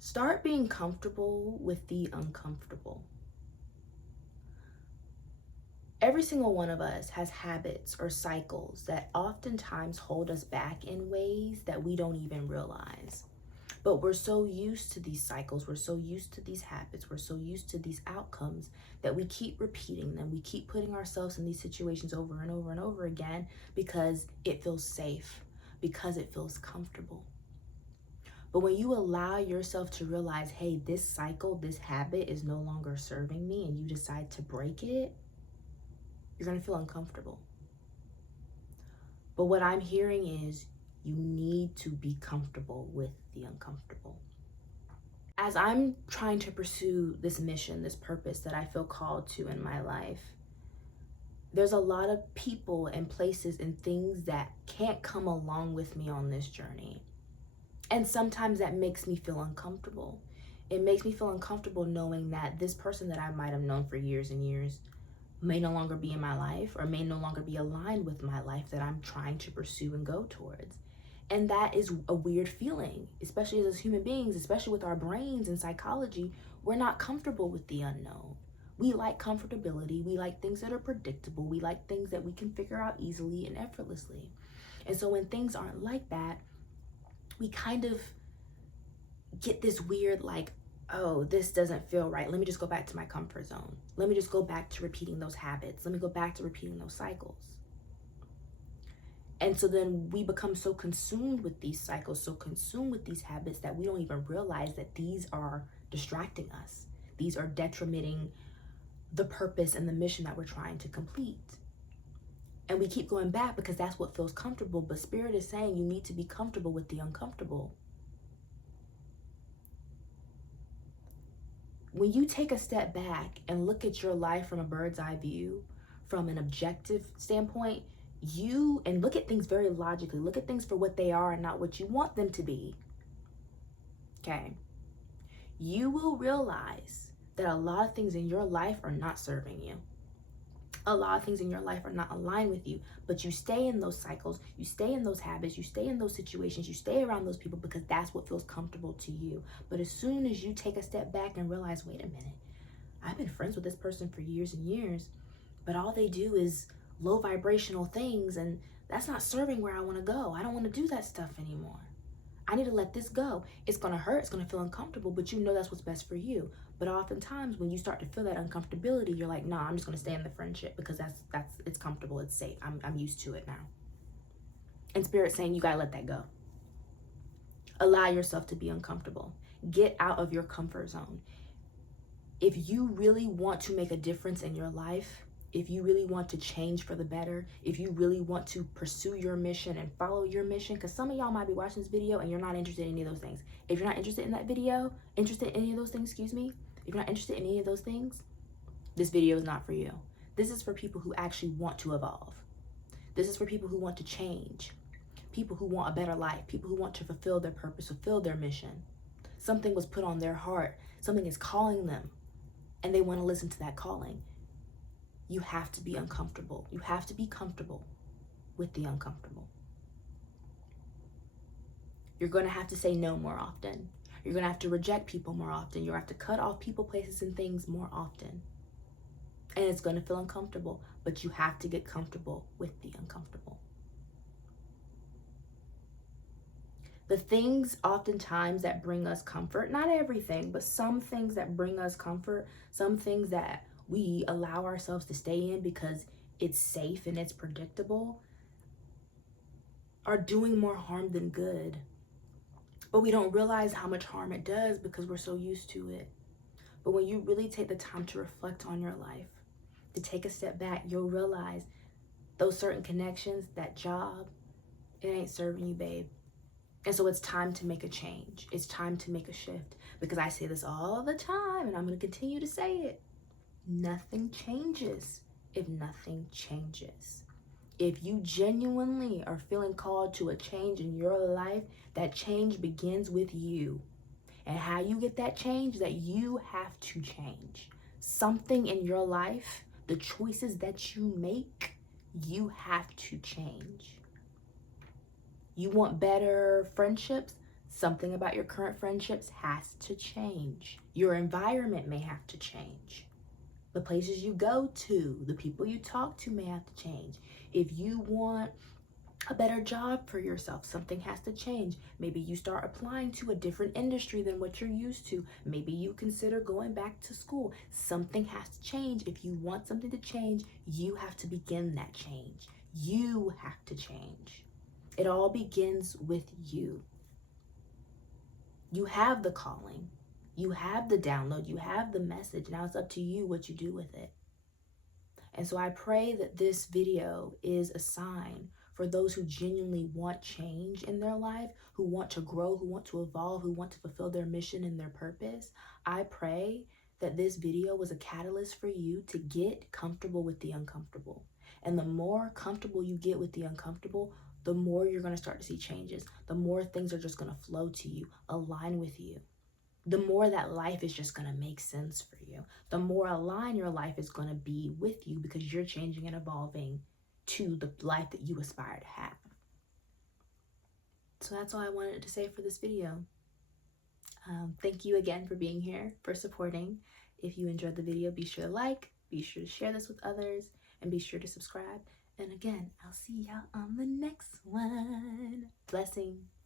Start being comfortable with the uncomfortable. Every single one of us has habits or cycles that oftentimes hold us back in ways that we don't even realize. But we're so used to these cycles, we're so used to these habits, we're so used to these outcomes that we keep repeating them. We keep putting ourselves in these situations over and over and over again because it feels safe, because it feels comfortable. But when you allow yourself to realize, hey, this cycle, this habit is no longer serving me, and you decide to break it, you're going to feel uncomfortable. But what I'm hearing is you need to be comfortable with the uncomfortable. As I'm trying to pursue this mission, this purpose that I feel called to in my life, there's a lot of people and places and things that can't come along with me on this journey. And sometimes that makes me feel uncomfortable. It makes me feel uncomfortable knowing that this person that I might have known for years and years may no longer be in my life, or may no longer be aligned with my life that I'm trying to pursue and go towards. And that is a weird feeling, especially as human beings, especially with our brains and psychology. We're not comfortable with the unknown. We like comfortability. We like things that are predictable. We like things that we can figure out easily and effortlessly. And so when things aren't like that, we kind of get this weird, like, oh, this doesn't feel right. Let me just go back to my comfort zone. Let me just go back to repeating those habits. Let me go back to repeating those cycles. And so then we become so consumed with these cycles, so consumed with these habits, that we don't even realize that these are distracting us. These are detrimenting the purpose and the mission that we're trying to complete. And we keep going back because that's what feels comfortable. But Spirit is saying you need to be comfortable with the uncomfortable. When you take a step back and look at your life from a bird's eye view, from an objective standpoint, and look at things very logically, look at things for what they are and not what you want them to be, okay, you will realize that a lot of things in your life are not serving you. A lot of things in your life are not aligned with you, but you stay in those cycles, you stay in those habits, you stay in those situations, you stay around those people because that's what feels comfortable to you. But as soon as you take a step back and realize, wait a minute, I've been friends with this person for years and years, but all they do is low vibrational things, and that's not serving where I want to go. I don't want to do that stuff anymore. I need to let this go. It's going to hurt. It's going to feel uncomfortable, but you know that's what's best for you. But oftentimes when you start to feel that uncomfortability, you're like, nah, I'm just going to stay in the friendship because it's comfortable. It's safe. I'm used to it now. And Spirit's saying you got to let that go. Allow yourself to be uncomfortable. Get out of your comfort zone. If you really want to make a difference in your life, if you really want to change for the better, if you really want to pursue your mission and follow your mission, because some of y'all might be watching this video and you're not interested in any of those things. If you're not interested in that video, interested in any of those things, excuse me, if you're not interested in any of those things, this video is not for you. This is for people who actually want to evolve. This is for people who want to change, people who want a better life, people who want to fulfill their purpose, fulfill their mission. Something was put on their heart. Something is calling them, and they want to listen to that calling. You have to be uncomfortable. You have to be comfortable with the uncomfortable. You're going to have to say no more often. You're going to have to reject people more often. You're going to have to cut off people, places, and things more often. And it's going to feel uncomfortable, but you have to get comfortable with the uncomfortable. The things oftentimes that bring us comfort, not everything, but some things that bring us comfort, some things that we allow ourselves to stay in because it's safe and it's predictable, are doing more harm than good. But we don't realize how much harm it does because we're so used to it. But when you really take the time to reflect on your life, to take a step back, you'll realize those certain connections, that job, it ain't serving you, babe. And so it's time to make a change. It's time to make a shift, because I say this all the time and I'm going to continue to say it. Nothing changes if nothing changes. If you genuinely are feeling called to a change in your life, that change begins with you. And how you get that change, that you have to change. Something in your life, the choices that you make, you have to change. You want better friendships? Something about your current friendships has to change. Your environment may have to change. The places you go to, the people you talk to may have to change. If you want a better job for yourself, something has to change. Maybe you start applying to a different industry than what you're used to. Maybe you consider going back to school. Something has to change. If you want something to change, you have to begin that change. You have to change. It all begins with you. You have the calling. You have the download. You have the message. Now it's up to you what you do with it. And so I pray that this video is a sign for those who genuinely want change in their life, who want to grow, who want to evolve, who want to fulfill their mission and their purpose. I pray that this video was a catalyst for you to get comfortable with the uncomfortable. And the more comfortable you get with the uncomfortable, the more you're going to start to see changes. The more things are just going to flow to you, align with you. The more that life is just going to make sense for you. The more aligned your life is going to be with you because you're changing and evolving to the life that you aspire to have. So that's all I wanted to say for this video. Thank you again for being here, for supporting. If you enjoyed the video, be sure to like, be sure to share this with others, and be sure to subscribe. And again, I'll see y'all on the next one. Blessings.